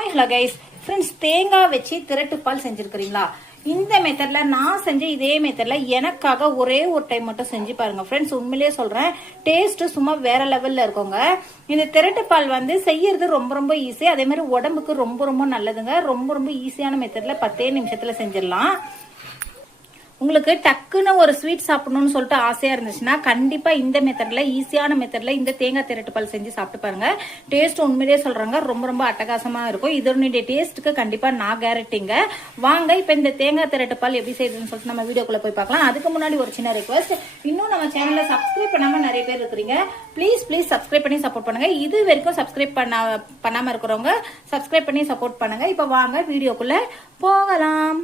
Hi hello guys friends, தேங்காய் வச்சு திரட்டு பால் செஞ்சிருக்கிறீங்களா? இந்த மெத்தட்ல நான் செஞ்ச இதே மெத்தட்ல எனக்காக ஒரே ஒரு டைம் மட்டும் செஞ்சு பாருங்க ஃப்ரெண்ட்ஸ். உண்மையிலேயே சொல்றேன், டேஸ்ட் சும்மா வேற லெவல்ல இருக்குங்க. இந்த திரட்டு பால் வந்து செய்யறது ரொம்ப ரொம்ப ஈஸி, அதே மாதிரி உடம்புக்கு ரொம்ப ரொம்ப நல்லதுங்க. ரொம்ப ரொம்ப ஈஸியான மெத்தட்ல 10 நிமிஷத்துல செஞ்சிடலாம். உங்களுக்கு டக்குன்னு ஒரு ஸ்வீட் சாப்பிடணும்னு சொல்லிட்டு ஆசையா இருந்துச்சுன்னா கண்டிப்பா இந்த மெத்தட்ல, ஈஸியான மெத்தட்ல இந்த தேங்காய் திரட்டு பால் செஞ்சு சாப்பிட்டு பாருங்க. டேஸ்ட் உண்மையிலேயே சொல்றாங்க, ரொம்ப ரொம்ப அட்டகாசமா இருக்கும். இதனுடைய டேஸ்ட்டுக்கு கண்டிப்பா நான் கேரண்டிங்க. வாங்க இப்ப இந்த தேங்காய் திரட்டு பால் எப்படி செய்யுதுன்னு சொல்லிட்டு நம்ம வீடியோக்குள்ள போய் பார்க்கலாம். அதுக்கு முன்னாடி ஒரு சின்ன ரெக்வஸ்ட், இன்னும் நம்ம சேனல்ல சப்ஸ்கிரைப் பண்ணாம நிறைய பேர் இருக்கிறீங்க. ப்ளீஸ் சப்ஸ்கிரைப் பண்ணி சப்போர்ட் பண்ணுங்க. இது வரைக்கும் சப்ஸ்கிரைப் பண்ணாம இருக்கிறவங்க சப்ஸ்கிரைப் பண்ணி சப்போர்ட் பண்ணுங்க. இப்ப வாங்க வீடியோக்குள்ள போகலாம்.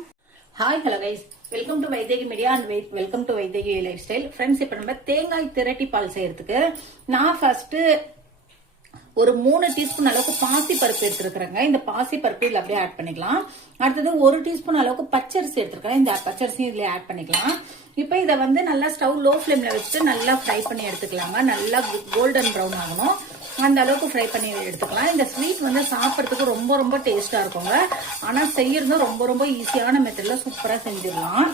Hi hello guys, welcome to Vaidehi media and welcome to Vaidehi life style. Friends, இப்ப நம்ம தேங்காய் திரட்டி பால் செய்யறதுக்கு நான் ஃபர்ஸ்ட் ஒரு 3 டீஸ்பூன் அளவுக்கு பாசி பருப்பு எடுத்துருக்கிறேங்க. இந்த பாசி பருப்பு இதுல அப்படியே ஆட் பண்ணிக்கலாம். அடுத்தது 1 டீஸ்பூன் அளவுக்கு பச்சரிசி எடுத்துருக்கேன். இந்த பச்சரிசி இதுல ஆட் பண்ணிக்கலாம். இப்ப இதை வந்து நல்லா ஸ்டவ் லோ ஃபிளேம்ல வச்சுட்டு நல்லா ஃப்ரை பண்ணி எடுத்துக்கலாங்க. நல்லா கோல்டன் ப்ரௌன் ஆகணும், அந்த அளவுக்கு ஃப்ரை பண்ணி எடுத்துக்கலாம். இந்த ஸ்வீட் வந்து சாப்பிட்றதுக்கு ரொம்ப ரொம்ப டேஸ்டா இருக்குங்க. ஆனா செய்யறது ரொம்ப ரொம்ப ஈஸியான மெத்தட்ல சூப்பரா செஞ்சிடலாம்.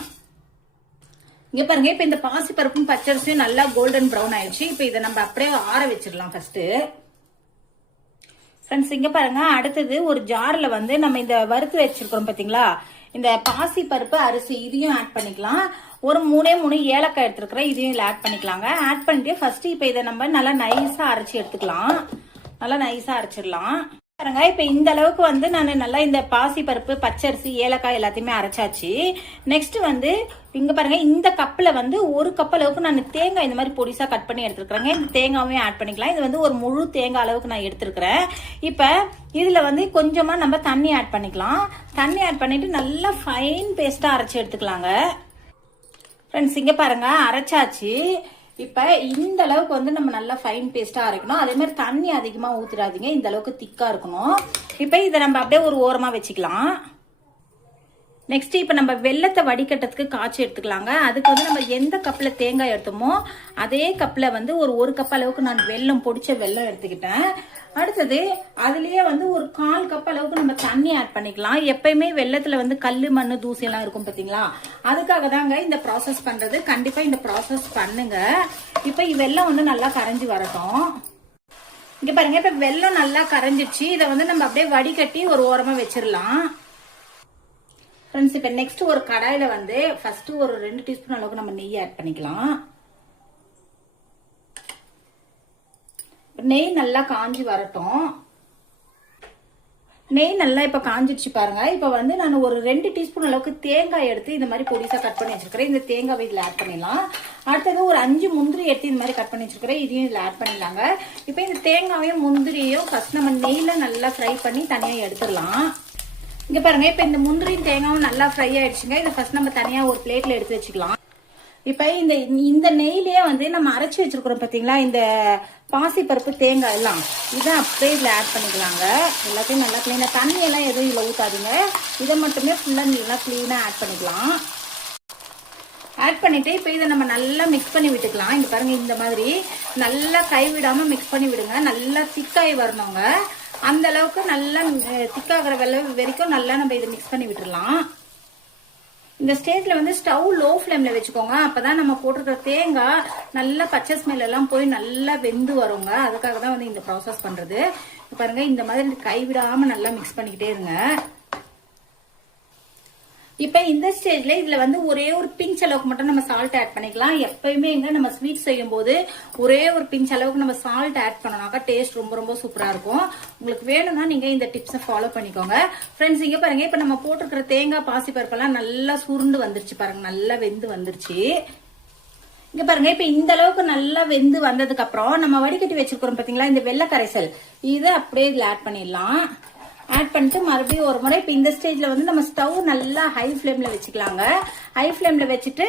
இங்க பாருங்க, இப்ப இந்த பாசி பருப்பும் பச்சரிசியும் நல்லா கோல்டன் ப்ரௌன் ஆயிடுச்சு. இப்ப இதை நம்ம அப்படியே ஆற வச்சிடலாம் ஃபர்ஸ்ட். ஃப்ரெண்ட்ஸ், இங்க பாருங்க, அடுத்தது ஒரு ஜார்ல வந்து நம்ம இந்த வறுத்து வச்சிருக்கிறோம் பாத்தீங்களா, இந்த பாசி பருப்பு அரிசி இதையும் ஆட் பண்ணிக்கலாம். ஒரு 3 ஏலக்காய் எடுத்துருக்கிறேன், இதையும் இதுல ஆட் பண்ணிக்கலாங்க. ஆட் பண்ணிட்டு ஃபர்ஸ்ட் இப்ப இதை நம்ம நல்லா நைஸா அரைச்சி எடுத்துக்கலாம். நல்லா நைஸா அரைச்சிடலாம். பாருங்க, இப்ப இந்த அளவுக்கு வந்து நான் நல்லா இந்த பாசி பருப்பு பச்சரிசி ஏலக்காய் எல்லாத்தையுமே அரைச்சாச்சு. நெக்ஸ்ட் வந்து இங்க பாருங்க, இந்த கப்ல வந்து 1 கப் அளவுக்கு நான் தேங்காய் இந்த மாதிரி பொடிசா கட் பண்ணி எடுத்துருக்கேங்க. இந்த தேங்காயும் ஆட் பண்ணிக்கலாம். இது வந்து ஒரு முழு தேங்காய் அளவுக்கு நான் எடுத்துருக்கிறேன். இப்ப இதுல வந்து கொஞ்சமா நம்ம தண்ணி ஆட் பண்ணிக்கலாம். தண்ணி ஆட் பண்ணிட்டு நல்லா ஃபைன் பேஸ்டா அரைச்சி எடுத்துக்கலாங்க. ஃப்ரெண்ட்ஸ், இங்க பாருங்க, அரைச்சாச்சு. இப்ப இந்த அளவுக்கு வந்து நம்ம நல்லா ஃபைன் பேஸ்டா அரைக்கணும். அதே மாதிரி தண்ணி அதிகமா ஊத்திடாதீங்க, இந்த அளவுக்கு திக்கா இருக்கணும். இப்ப இதை நம்ம அப்படியே ஒரு ஓரமா வச்சுக்கலாம். நெக்ஸ்ட் இப்ப நம்ம வெல்லத்தை வடிகட்டத்துக்கு காய்ச்சி எடுத்துக்கலாங்க. அதுக்கு வந்து நம்ம எந்த கப்ல தேங்காய் எடுத்தோமோ அதே கப்ல வந்து ஒரு கப் அளவுக்கு நான் வெல்லம், பொடிச்ச வெல்லம் எடுத்துக்கிட்டேன். அடுத்தது அதுலயே வந்து ஒரு 1/4 கப் அளவுக்கு நம்ம தண்ணி ஆட் பண்ணிக்கலாம். எப்பயுமே வெல்லத்துல வந்து கல்லு மண்ணு தூசி எல்லாம் இருக்கும் பாத்தீங்களா, அதுக்காக தாங்க இந்த ப்ராசஸ் பண்றது. கண்டிப்பா இந்த ப்ராசஸ் பண்ணுங்க. இப்ப வெல்லம் வந்து நல்லா கரைஞ்சி வரட்டும். இங்க பாருங்க, இப்ப வெல்லம் நல்லா கரைஞ்சிடுச்சு. இதை வந்து நம்ம அப்படியே வடிகட்டி ஒரு ஓரமா வச்சிடலாம். ஃப்ரெண்ட்ஸ், இப்ப நெக்ஸ்ட் ஒரு கடாயில வந்து ஃபர்ஸ்ட் ஒரு 2 டீஸ்பூன் அளவுக்கு நம்ம நெய் ஆட் பண்ணிக்கலாம். நெய் நல்லா காஞ்சி வரட்டும். நெய் நல்லா இப்ப காஞ்சிடுச்சு பாருங்க. இப்ப வந்து நான் ஒரு 2 டீஸ்பூன் அளவுக்கு தேங்காய் எடுத்து இந்த மாதிரி பொடிசா கட் பண்ணி வச்சிருக்கிறேன். இந்த தேங்காய் இதுல ஆட் பண்ணிடலாம். அடுத்தது ஒரு 5 முந்திரி எடுத்து இந்த மாதிரி கட் பண்ணி வச்சிருக்கிறேன், இதையும் இதுல ஆட் பண்ணிடலாங்க. இப்ப இந்த தேங்காயும் முந்திரியும் ஃபர்ஸ்ட் நம்ம நெய்ல நல்லா ஃப்ரை பண்ணி தனியா எடுத்துடலாம். இங்க பாருங்க, இப்ப இந்த முந்திரியும் தேங்காயும் நல்லா ஃப்ரை ஆயிடுச்சுங்க. இதை ஃபர்ஸ்ட் நம்ம தனியா ஒரு பிளேட்ல எடுத்து வச்சுக்கலாம். இப்ப இந்த நெய்லயே வந்து நம்ம அரைச்சி வச்சிருக்கிறோம் பாத்தீங்களா, இந்த பாசி பருப்பு தேங்காய் எல்லாம் இதை அப்படியே இதுல ஆட் பண்ணிக்கலாங்க. எல்லாத்தையும் நல்லா கிளீனா, தண்ணி எல்லாம் எதுவும் இதுல ஊத்தாதீங்க, இதை மட்டுமே ஃபுல்லா நல்லா கிளீனா ஆட் பண்ணிக்கலாம். ஆட் பண்ணிட்டு இப்ப இதை நம்ம நல்லா மிக்ஸ் பண்ணி விட்டுக்கலாம். இங்க பாருங்க, இந்த மாதிரி நல்லா கைவிடாம மிக்ஸ் பண்ணி விடுங்க. நல்லா திக்காய் வரணுங்க. அந்த அளவுக்கு நல்லா திக்காகிற வரைக்கும் நல்லா நம்ம இதை மிக்ஸ் பண்ணி விட்டுடலாம். இந்த ஸ்டேஜ்ல வந்து ஸ்டவ் லோ ஃபிளேம்ல வச்சுக்கோங்க. அப்பதான் நம்ம போட்டிருக்கிற தேங்காய் நல்லா பச்சை ஸ்மெல் எல்லாம் போய் நல்லா வெந்து வருங்க. அதுக்காக தான் வந்து இந்த ப்ராசஸ் பண்றது. பாருங்க, இந்த மாதிரி கைவிடாம நல்லா மிக்ஸ் பண்ணிக்கிட்டே இருங்க. இப்ப இந்த ஸ்டேஜ்ல இதுல வந்து ஒரே ஒரு பிஞ்ச் அளவுக்கு மட்டும் நம்ம சால்ட் ஆட் பண்ணிக்கலாம். எப்பயுமே நம்ம ஸ்வீட் செய்யும் போது ஒரே ஒரு பிஞ்ச் அளவுக்கு நம்ம சால்ட் ஆட் பண்ணோம்னாக்கா டேஸ்ட் ரொம்ப ரொம்ப சூப்பரா இருக்கும். உங்களுக்கு வேணும்னா நீங்க இந்த டிப்ஸை ஃபாலோ பண்ணிக்கோங்க. ஃப்ரெண்ட்ஸ், இங்க பாருங்க, இப்ப நம்ம போட்டிருக்கிற தேங்காய் பாசி பருப்பெல்லாம் நல்லா சுருண்டு வந்துருச்சு பாருங்க, நல்லா வெந்து வந்துருச்சு. இங்க பாருங்க, இப்ப இந்த அளவுக்கு நல்லா வெந்து வந்ததுக்கு அப்புறம் நம்ம வடிகட்டி வச்சிருக்கிறோம் பாத்தீங்களா, இந்த வெள்ளை கரைசல், இதை அப்படியே இதுல ஆட் பண்ணிடலாம். ஆட் பண்ணிட்டு மறுபடியும் ஒரு முறை இப்ப இந்த ஸ்டேஜ்ல வந்து நம்ம ஸ்டவ் நல்லா ஹை ஃபிளேம்ல வச்சுக்கலாங்க. ஹை ஃபிளேம்ல வச்சுட்டு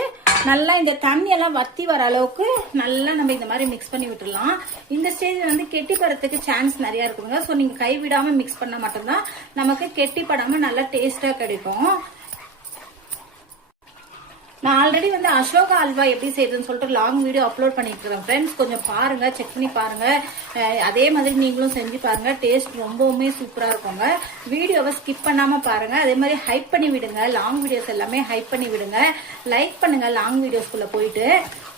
நல்லா இந்த தண்ணி எல்லாம் வத்தி வர அளவுக்கு நல்லா நம்ம இந்த மாதிரி மிக்ஸ் பண்ணி விட்டுடலாம். இந்த ஸ்டேஜ்ல வந்து கெட்டி படத்துக்கு சான்ஸ் நிறைய இருக்குங்க. சோ நீங்க கைவிடாம மிக்ஸ் பண்ண மட்டும்தான் நமக்கு கெட்டி படாம நல்லா டேஸ்டா கிடைக்கும். நான் ஆல்ரெடி வந்து அசோகா அல்வா எப்படி செய்யுதுன்னு சொல்லிட்டு லாங் வீடியோ அப்லோட் பண்ணிருக்கிறேன் ஃப்ரெண்ட்ஸ். கொஞ்சம் பாருங்க, செக் பண்ணி பாருங்க. அதே மாதிரி நீங்களும் செஞ்சு பாருங்க. டேஸ்ட் ரொம்பவுமே சூப்பரா இருக்குங்க. வீடியோவை ஸ்கிப் பண்ணாம பாருங்க. அதே மாதிரி ஹைப் பண்ணி விடுங்க. லாங் வீடியோஸ் எல்லாமே ஹைப் பண்ணி விடுங்க. லைக் பண்ணுங்க லாங் வீடியோஸ்குள்ள போயிட்டு.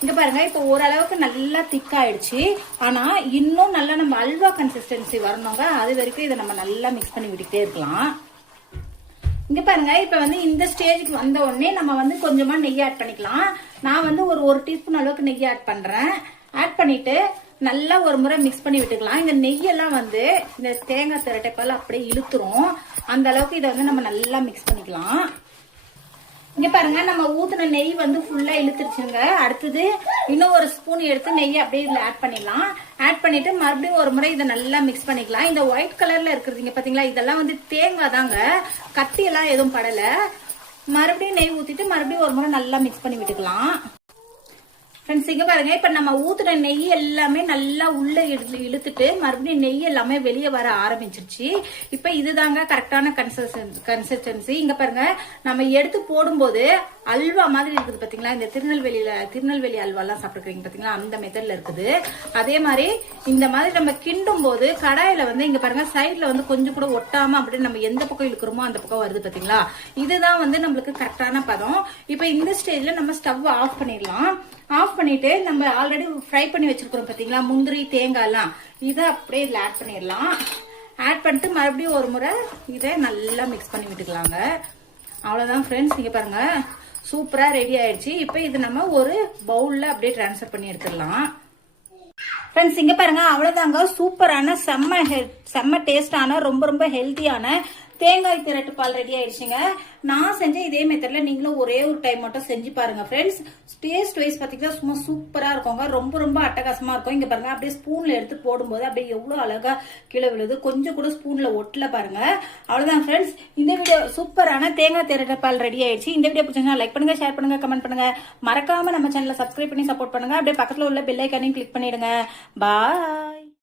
இங்க பாருங்க, இப்போ ஓரளவுக்கு நல்லா திக்காயிடுச்சு. ஆனா இன்னும் நல்லா நம்ம அல்வா கன்சிஸ்டன்சி வரணுங்க. அது வரைக்கும் இதை நம்ம நல்லா மிக்ஸ் பண்ணி விட்டுட்டே இருக்கலாம். இங்க பாருங்க, இப்ப வந்து இந்த ஸ்டேஜுக்கு வந்த உடனே நம்ம வந்து கொஞ்சமா நெய் ஆட் பண்ணிக்கலாம். நான் வந்து ஒரு டீஸ்பூன் அளவுக்கு நெய் ஆட் பண்றேன். ஆட் பண்ணிட்டு நல்லா ஒரு முறை மிக்ஸ் பண்ணி விட்டுக்கலாம். இந்த நெய்யெல்லாம் வந்து இந்த தேங்காய் திரட்டைப்பால் அப்படியே இழுத்துரும். அந்த அளவுக்கு இதை வந்து நம்ம நல்லா மிக்ஸ் பண்ணிக்கலாம். இங்க பாருங்க, நம்ம ஊத்துன நெய் வந்து ஃபுல்லா இழுத்துருச்சுங்க. அடுத்தது இன்னும் ஒரு ஸ்பூன் எடுத்து நெய் அப்படியே இதுல ஆட் பண்ணிடலாம். ஆட் பண்ணிட்டு மறுபடியும் ஒரு முறை இதை நல்லா மிக்ஸ் பண்ணிக்கலாம். இந்த ஒயிட் கலர்ல இருக்கிறது பாத்தீங்களா, இதெல்லாம் வந்து தேங்காய் தாங்க, கட்டி எல்லாம் எதுவும் படல. மறுபடியும் நெய் ஊத்திட்டு மறுபடியும் ஒரு முறை நல்லா மிக்ஸ் பண்ணி விட்டுக்கலாம். ஃப்ரெண்ட்ஸ் இங்க பாருங்க, இப்ப நம்ம ஊத்துன நெய் எல்லாமே நல்லா உள்ள இழுத்துட்டு மறுபடியும் நெய் எல்லாமே வெளியே வர ஆரம்பிச்சிருச்சு. இப்ப இதுதாங்க கரெக்டான கன்சிஸ்டன்சி. இங்க பாருங்க, நம்ம எடுத்து போடும்போது அல்வா மாதிரி இருக்குது பாத்தீங்களா. இந்த திருநெல்வேலி அல்வா எல்லாம் சாப்பிட்டுருக்கீங்க பாத்தீங்களா, அந்த மெத்தட்ல இருக்குது. அதே மாதிரி இந்த மாதிரி நம்ம கிண்டும் போது கடாயில வந்து இங்க பாருங்க சைட்ல வந்து கொஞ்சம் கூட ஒட்டாம அப்படியே நம்ம எந்த பக்கம் இழுக்கிறோமோ அந்த பக்கம் வருது பாத்தீங்களா. இதுதான் வந்து நம்மளுக்கு கரெக்டான பதம். இப்ப இந்த ஸ்டேஜ்ல நம்ம ஸ்டவ் ஆஃப் பண்ணிடலாம். ஆஃப் பண்ணிட்டு நம்ம ஆல்ரெடி ஃப்ரை பண்ணி வச்சிருக்கிறோம் பாத்தீங்களா முந்திரி தேங்காய் எல்லாம், இதை அப்படியே இதுல ஆட் பண்ணிடலாம். ஆட் பண்ணிட்டு மறுபடியும் ஒரு முறை இதை நல்லா மிக்ஸ் பண்ணி விட்டுக்கலாங்க. அவ்வளவுதான் ஃப்ரெண்ட்ஸ். இங்க பாருங்க, சூப்பரா ரெடி ஆயிடுச்சு. இப்ப இது நம்ம ஒரு பவுல்ல அப்படியே டிரான்ஸ்ஃபர் பண்ணி எடுத்துடலாம். ஃப்ரெண்ட்ஸ் இங்க பாருங்க, அவ்வளவுதாங்க. சூப்பரான செம்ம டேஸ்டான ரொம்ப ஹெல்த்தியான தேங்காய் திரட்டு பால் ரெடி ஆயிடுச்சுங்க. நான் செஞ்ச இதே மெத்தட்ல நீங்களும் ஒரே ஒரு டைம் மட்டும் செஞ்சு பாருங்க ஃப்ரெண்ட்ஸ். டேஸ்ட் வைஸ் பாத்தீங்கன்னா சும்மா சூப்பரா இருக்குங்க. ரொம்ப அட்டகாசமா இருக்கும். இங்க பாருங்க, அப்படியே ஸ்பூன்ல எடுத்து போடும்போது அப்படியே எவ்வளவு அழகா கீழே விழுது. கொஞ்சம் கூட ஸ்பூன்ல ஒட்டல பாருங்க. அவ்வளவுதான் ஃப்ரெண்ட்ஸ். இந்த வீடியோ சூப்பரான தேங்காய் திரட்டு பால் ரெடி ஆயிடுச்சு. இந்த வீடியோ பிடிச்சிருந்தா லைக் பண்ணுங்க, ஷேர் பண்ணுங்க, கமெண்ட் பண்ணுங்க. மறக்காம நம்ம சேனலை சப்ஸ்கிரைப் பண்ணி சப்போர்ட் பண்ணுங்க. அப்படியே பக்கத்துல உள்ள பெல் ஐகானையும் கிளிக் பண்ணிடுங்க. பாய்.